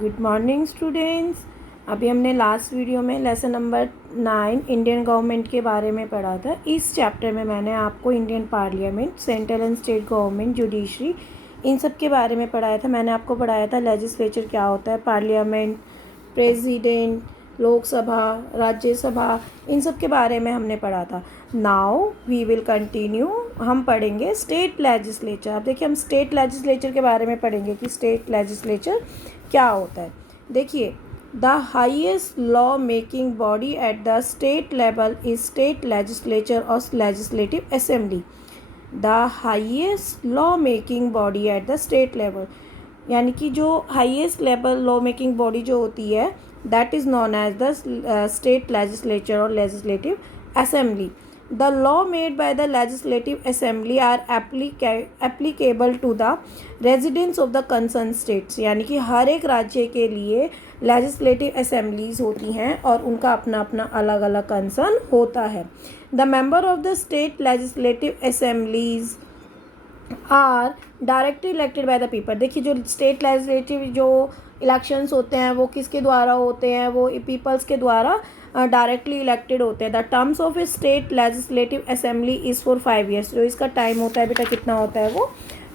Good morning students. अभी हमने last video में लेसन नंबर 9 इंडियन गवर्नमेंट के बारे में पढ़ा था। इस चैप्टर में मैंने आपको Indian parliament, central and state government, judiciary, इन सब के बारे में पढ़ाया था। मैंने आपको पढ़ाया था लेजिस्लेचर क्या होता है, पार्लियामेंट, प्रेसिडेंट, लोकसभा, राज्यसभा, इन सब के बारे में हमने पढ़ा था। नाउ वी विल कंटिन्यू, हम पढ़ेंगे स्टेट लेजिस्लेचर। अब देखिए हम स्टेट लेजिस्लेचर के बारे में पढ़ेंगे कि स्टेट लेजिस्लेचर क्या होता है। देखिए, the highest law making body at the state level is state legislature और legislative assembly. The highest law making body at the state level, यानी कि जो highest level law making body जो होती है that is known as the state legislature और legislative assembly. The law made by the legislative assembly are applicable to the residents of the concerned states, यानी कि हर एक राज्य के लिए लेजिस्लेटिव असेंबलीज होती हैं और उनका अपना अपना अलग अलग कंसर्न होता है। The member of the state legislative assemblies are directly elected by the people. देखिए, जो स्टेट लेजिस्लेटिव जो इलेक्शंस होते हैं वो किसके द्वारा होते हैं, वो पीपल्स के द्वारा डायरेक्टली इलेक्टेड होते हैं। The terms of A state legislative assembly is for 5 years। जो इसका टाइम होता है बेटा कितना होता है, वो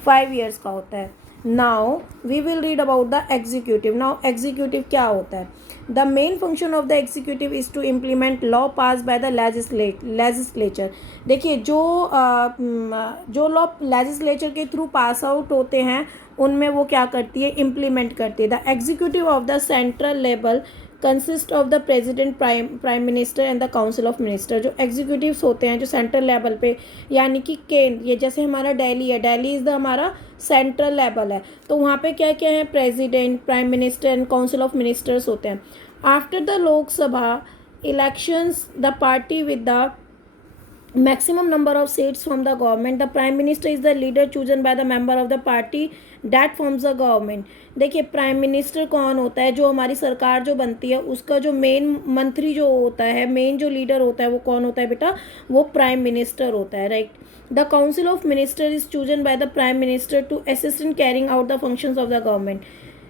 5 years का होता है। Now we will read about the executive. Now executive क्या होता है? The main function of the executive is to implement law pass by the legislature. देखिए, जो लॉ लेजिस्लेचर के थ्रू पास आउट होते हैं उनमें वो क्या करती है, इम्प्लीमेंट करती है। The executive of the central level consist of the president, prime minister and the council of minister. जो एग्जीक्यूटिव्स होते हैं जो सेंट्रल लेवल पे, यानी कि केंद्र, ये जैसे हमारा दिल्ली है, दिल्ली इज़ द हमारा सेंट्रल लेवल है, तो वहाँ पे क्या क्या है, president, prime minister and council of ministers होते हैं। After the Lok Sabha elections the party with the maximum number of seats from the government, the prime minister is the leader chosen by the member of the party that forms the government। देखिए, prime minister कौन होता है? जो हमारी सरकार जो बनती है उसका जो मेन मंत्री जो होता है, मेन जो लीडर होता है वो कौन होता है बेटा? वो प्राइम मिनिस्टर होता है, right. The council of minister is chosen by the prime minister to assist in carrying out the functions of the government.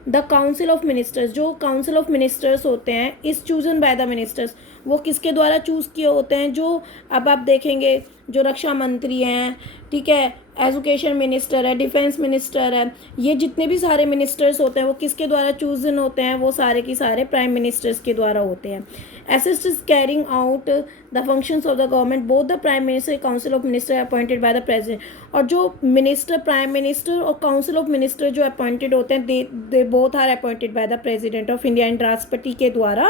The council of ministers, जो काउंसिल ऑफ मिनिस्टर्स होते हैं इस चूजन बाय द मिनिस्टर्स, वो किसके द्वारा choose किए होते हैं? जो अब आप देखेंगे जो रक्षा मंत्री हैं, ठीक है, एजुकेशन मिनिस्टर है, डिफेंस मिनिस्टर है, ये जितने भी सारे मिनिस्टर्स होते हैं वो किसके द्वारा चूजन होते हैं? वो सारे की सारे प्राइम मिनिस्टर्स के द्वारा होते हैं। Assist is carrying out the functions of the government both the prime minister, council of minister appointed by the president. और जो मिनिस्टर, प्राइम मिनिस्टर और काउंसिल ऑफ मिनिस्टर जो अपॉइंटेड होते हैं, they both are appointed by the president of India and राष्ट्रपति के द्वारा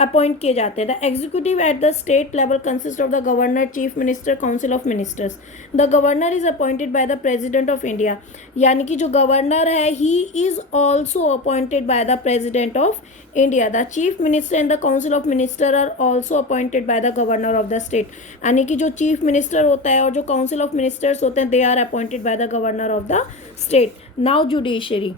appoint किए जाते हैं। The executive at the state level consist of the governor, chief minister, council of ministers. The governor is appointed by the president of India, यानी कि जो governor है he is also appointed by the president of India. The chief minister and the council of minister are also appointed by the governor of the state, यानी कि जो chief minister होता है और जो काउंसिल ऑफ मिनिस्टर्स होते हैं they are appointed by the governor of the state. Now judiciary,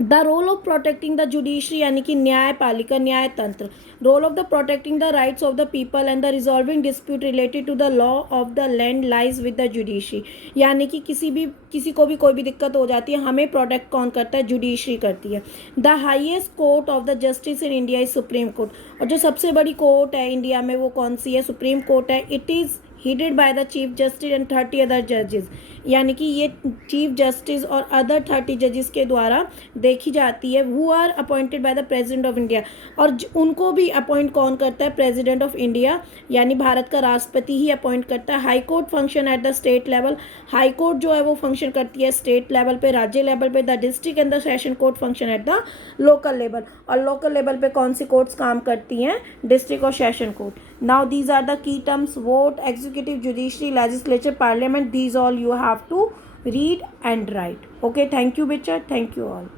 the role of protecting the judiciary, यानी कि न्यायपालिका, न्याय तंत्र। Role of the protecting the rights of the people and the resolving dispute related to the law of the land lies with the judiciary, यानी कि किसी को भी कोई भी दिक्कत हो जाती है, हमें प्रोटेक्ट कौन करता है? जुडिशरी करती है। The highest court of the justice in India is supreme court, और जो सबसे बड़ी कोर्ट है इंडिया में वो कौन सी है? सुप्रीम कोर्ट है। It is headed by the chief justice and 30 other judges, यानी कि ये चीफ जस्टिस और अदर 30 जजेस के द्वारा देखी जाती है। Who are appointed by the president of India, और उनको भी अपॉइंट कौन करता है? प्रेसिडेंट ऑफ इंडिया, यानी भारत का राष्ट्रपति ही अपॉइंट करता है। High court function at the state level, high court जो है वो फंक्शन करती है स्टेट लेवल पे, राज्य लेवल पे। The district and the session court function at the local level, और लोकल लेवल पे कौन सी कोर्ट्स काम करती हैं? डिस्ट्रिक्ट और session court. Now these are the key terms: vote, executive, judiciary, legislature, parliament. These all you have to read and write. Okay, thank you, Bicha. Thank you all.